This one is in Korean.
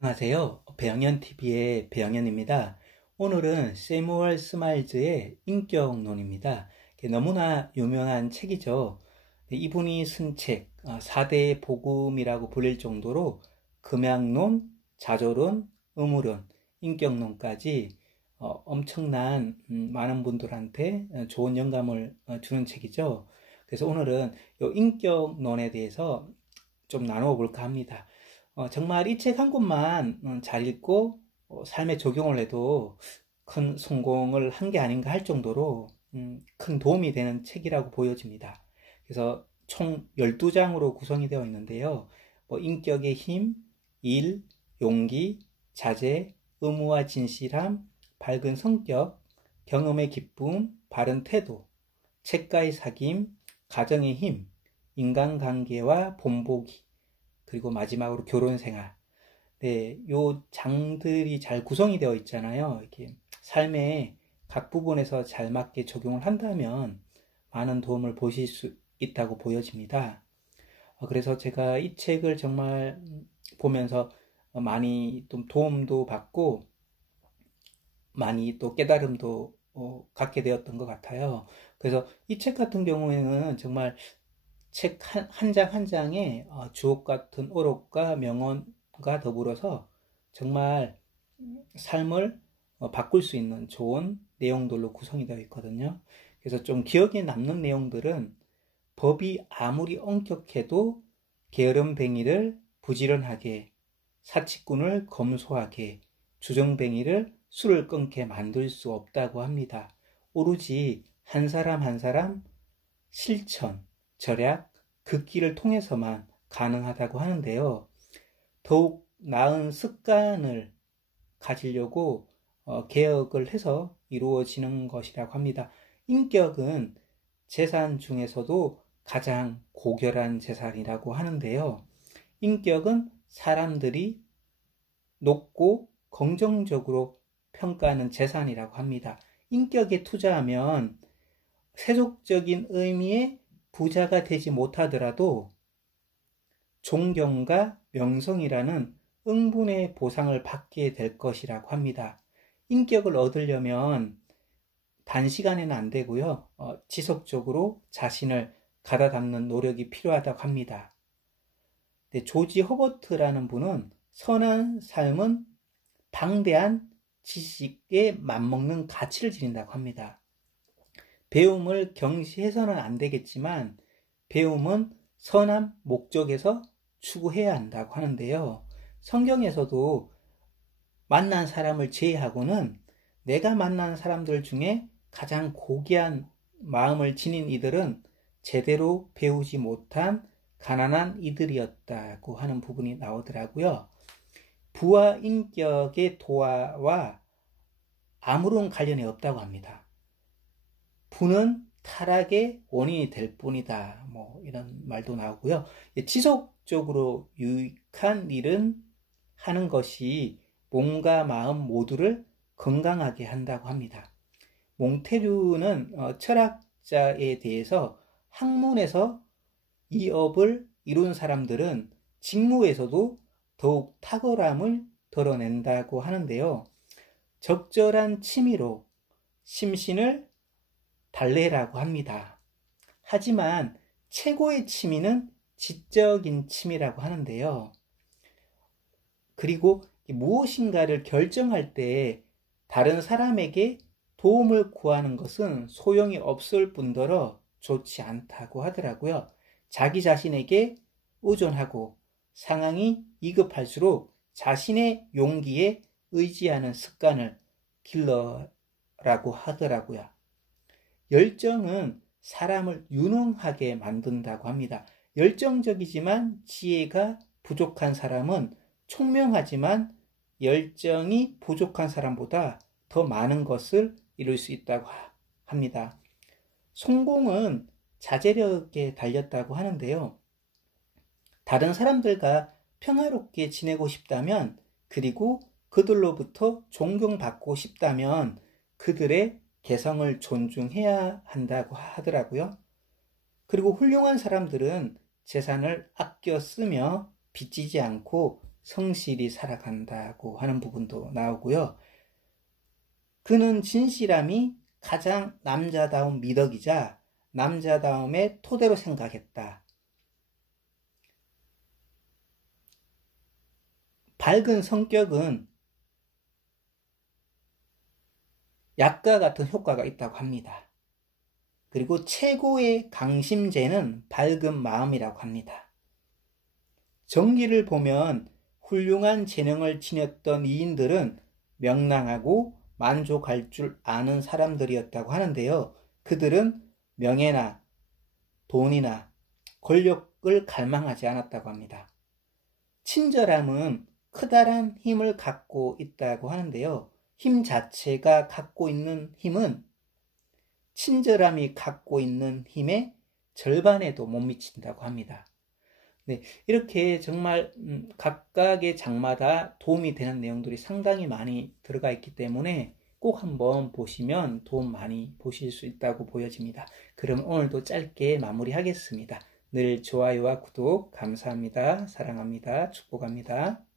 안녕하세요. 배영현TV의 배영현입니다. 오늘은 세무얼 스마일즈의 인격론입니다. 너무나 유명한 책이죠. 이분이 쓴 책, 4대의 복음이라고 불릴 정도로 금약론, 자조론, 의무론, 인격론까지 엄청난 많은 분들한테 좋은 영감을 주는 책이죠. 그래서 오늘은 이 인격론에 대해서 좀 나누어 볼까 합니다. 정말 이 책 한 권만 잘 읽고 삶에 적용을 해도 큰 성공을 한 게 아닌가 할 정도로 큰 도움이 되는 책이라고 보여집니다. 그래서 총 12장으로 구성이 되어 있는데요. 인격의 힘, 일, 용기, 자제, 의무와 진실함, 밝은 성격, 경험의 기쁨, 바른 태도, 책과의 사귐, 가정의 힘, 인간관계와 본보기, 그리고 마지막으로 결혼 생활. 네, 요 장들이 잘 구성이 되어 있잖아요. 이렇게 삶의 각 부분에서 잘 맞게 적용을 한다면 많은 도움을 보실 수 있다고 보여집니다. 그래서 제가 이 책을 정말 보면서 많이 좀 도움도 받고 많이 또 깨달음도 갖게 되었던 것 같아요. 그래서 이 책 같은 경우에는 정말 책 한 장 한 장에 주옥 같은 오록과 명언과 더불어서 정말 삶을 바꿀 수 있는 좋은 내용들로 구성이 되어 있거든요. 그래서 좀 기억에 남는 내용들은 법이 아무리 엄격해도 게으름뱅이를 부지런하게, 사치꾼을 검소하게, 주정뱅이를 술을 끊게 만들 수 없다고 합니다. 오로지 한 사람 한 사람 실천, 절약, 극기를 통해서만 가능하다고 하는데요. 더욱 나은 습관을 가지려고 개혁을 해서 이루어지는 것이라고 합니다. 인격은 재산 중에서도 가장 고결한 재산이라고 하는데요. 인격은 사람들이 높고 긍정적으로 평가하는 재산이라고 합니다. 인격에 투자하면 세속적인 의미의 부자가 되지 못하더라도 존경과 명성이라는 응분의 보상을 받게 될 것이라고 합니다. 인격을 얻으려면 단시간에는 안 되고요. 지속적으로 자신을 가다 닦는 노력이 필요하다고 합니다. 네, 조지 허버트라는 분은 선한 삶은 방대한 지식에 맞먹는 가치를 지닌다고 합니다. 배움을 경시해서는 안 되겠지만 배움은 선한 목적에서 추구해야 한다고 하는데요. 성경에서도 만난 사람을 제외하고는 내가 만난 사람들 중에 가장 고귀한 마음을 지닌 이들은 제대로 배우지 못한 가난한 이들이었다고 하는 부분이 나오더라고요. 부와 인격의 도화와 아무런 관련이 없다고 합니다. 부는 타락의 원인이 될 뿐이다. 이런 말도 나오고요. 지속적으로 유익한 일은 하는 것이 몸과 마음 모두를 건강하게 한다고 합니다. 몽테류는 철학자에 대해서 학문에서 이 업을 이룬 사람들은 직무에서도 더욱 탁월함을 드러낸다고 하는데요. 적절한 취미로 심신을 달래라고 합니다. 하지만 최고의 취미는 지적인 취미라고 하는데요. 그리고 무엇인가를 결정할 때 다른 사람에게 도움을 구하는 것은 소용이 없을 뿐더러 좋지 않다고 하더라고요. 자기 자신에게 의존하고 상황이 위급할수록 자신의 용기에 의지하는 습관을 길러라고 하더라고요. 열정은 사람을 유능하게 만든다고 합니다. 열정적이지만 지혜가 부족한 사람은 총명하지만 열정이 부족한 사람보다 더 많은 것을 이룰 수 있다고 합니다. 성공은 자제력에 달렸다고 하는데요. 다른 사람들과 평화롭게 지내고 싶다면, 그리고 그들로부터 존경받고 싶다면 그들의 개성을 존중해야 한다고 하더라고요. 그리고 훌륭한 사람들은 재산을 아껴 쓰며 빚지지 않고 성실히 살아간다고 하는 부분도 나오고요. 그는 진실함이 가장 남자다운 미덕이자 남자다움의 토대로 생각했다. 밝은 성격은 약과 같은 효과가 있다고 합니다. 그리고 최고의 강심제는 밝은 마음이라고 합니다. 정기를 보면 훌륭한 재능을 지녔던 이인들은 명랑하고 만족할 줄 아는 사람들이었다고 하는데요. 그들은 명예나 돈이나 권력을 갈망하지 않았다고 합니다. 친절함은 크다란 힘을 갖고 있다고 하는데요. 힘 자체가 갖고 있는 힘은 친절함이 갖고 있는 힘의 절반에도 못 미친다고 합니다. 네, 이렇게 정말 각각의 장마다 도움이 되는 내용들이 상당히 많이 들어가 있기 때문에 꼭 한번 보시면 도움 많이 보실 수 있다고 보여집니다. 그럼 오늘도 짧게 마무리하겠습니다. 늘 좋아요와 구독 감사합니다. 사랑합니다. 축복합니다.